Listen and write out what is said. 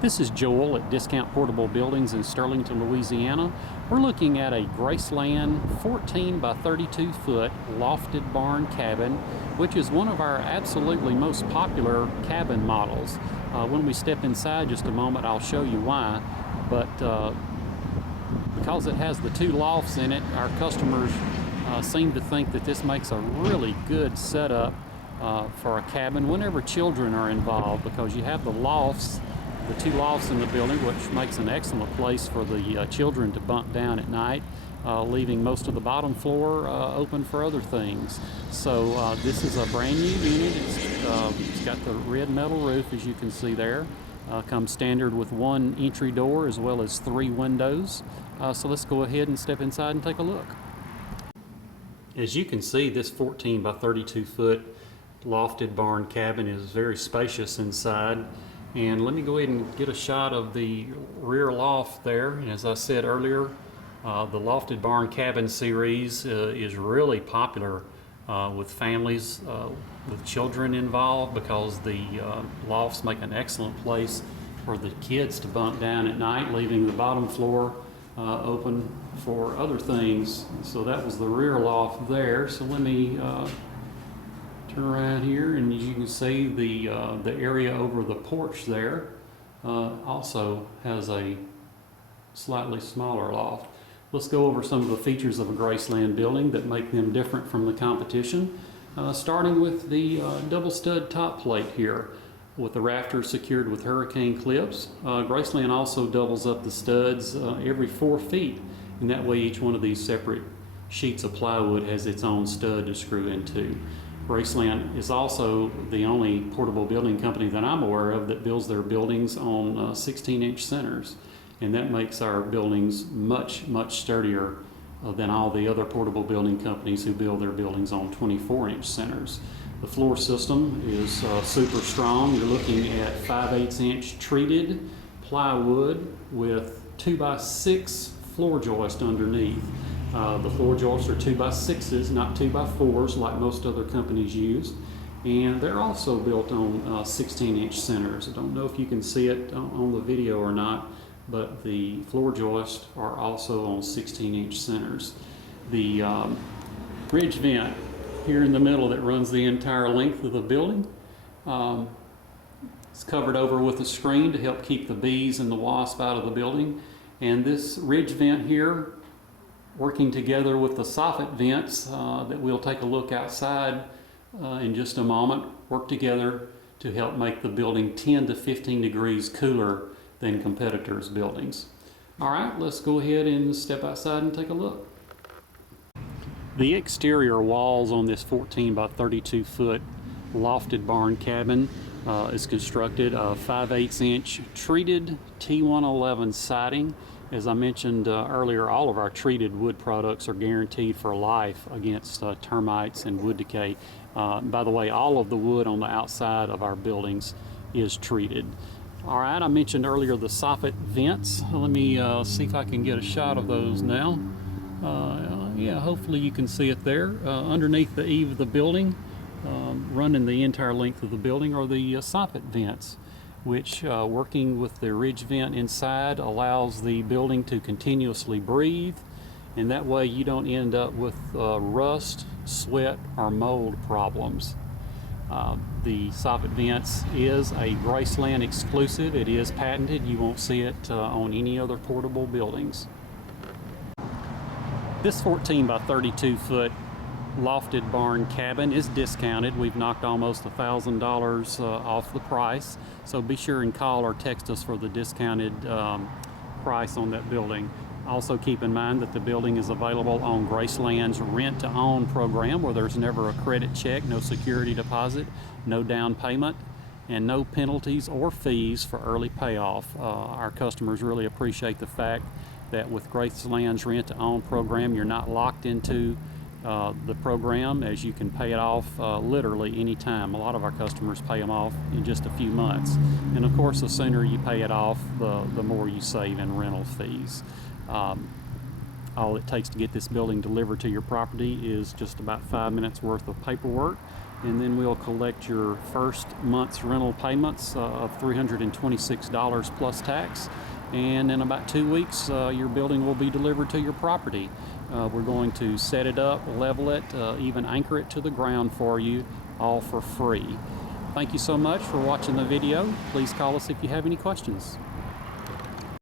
This is Joel at Discount Portable Buildings in Sterlington, Louisiana. We're looking at a Graceland 14 by 32 foot lofted barn cabin, which is one of our absolutely most popular cabin models. When we step inside just a moment, I'll show you why. But because it has the two lofts in it, our customers seem to think that this makes a really good setup for a cabin whenever children are involved, because you have the two lofts in the building, which makes an excellent place for the children to bunk down at night, leaving most of the bottom floor open for other things. So this is a brand new unit. It's got the red metal roof, as you can see there. Comes standard with one entry door as well as 3 windows. So let's go ahead and step inside and take a look. As you can see, this 14 by 32 foot lofted barn cabin is very spacious inside. And let me go ahead and get a shot of the rear loft there. And as I said earlier, the lofted barn cabin series is really popular with families with children involved, because the lofts make an excellent place for the kids to bunk down at night, leaving the bottom floor open for other things. So that was the rear loft there. So let me turn around here, and as you can see, the area over the porch there also has a slightly smaller loft. Let's go over some of the features of a Graceland building that make them different from the competition, starting with the double stud top plate here with the rafters secured with hurricane clips. Graceland also doubles up the studs every 4 feet, and that way each one of these separate sheets of plywood has its own stud to screw into. Graceland is also the only portable building company that I'm aware of that builds their buildings on 16-inch centers, and that makes our buildings much sturdier than all the other portable building companies who build their buildings on 24-inch centers. The floor system is super strong. You're looking at 5/8 inch treated plywood with 2x6 floor joist underneath. The floor joists are 2x6s, not 2x4s like most other companies use. And they're also built on 16-inch centers. I don't know if you can see it on the video or not, but the floor joists are also on 16-inch centers. The ridge vent here in the middle that runs the entire length of the building, it's covered over with a screen to help keep the bees and the wasp out of the building. And this ridge vent here, working together with the soffit vents that we'll take a look outside in just a moment, work together to help make the building 10 to 15 degrees cooler than competitors' buildings. All right, let's go ahead and step outside and take a look. The exterior walls on this 14 by 32 foot lofted barn cabin is constructed of 5/8 inch treated T111 siding. As I mentioned earlier, all of our treated wood products are guaranteed for life against termites and wood decay. By the way, all of the wood on the outside of our buildings is treated. All right, I mentioned earlier the soffit vents. Let me see if I can get a shot of those now. Yeah, hopefully you can see it there. Underneath the eave of the building, running the entire length of the building, are the soffit vents, which working with the ridge vent inside allows the building to continuously breathe, and that way you don't end up with rust, sweat, or mold problems. The soffit vents is a Graceland exclusive. It is patented. You won't see it on any other portable buildings. This 14 by 32 foot lofted barn cabin is discounted. We've knocked almost $1,000 off the price, so be sure and call or text us for the discounted price on that building. Also keep in mind that the building is available on Graceland's rent to own program, where there's never a credit check, no security deposit, no down payment, and no penalties or fees for early payoff. Our customers really appreciate the fact that with Graceland's rent to own program, you're not locked into the program, as you can pay it off literally any time. A lot of our customers pay them off in just a few months, and of course the sooner you pay it off, the more you save in rental fees. All it takes to get this building delivered to your property is just about 5 minutes worth of paperwork. and then we'll collect your first month's rental payments of $326 plus tax. And in about 2 weeks, your building will be delivered to your property. We're going to set it up, level it, even anchor it to the ground for you, all for free. Thank you so much for watching the video. Please call us if you have any questions.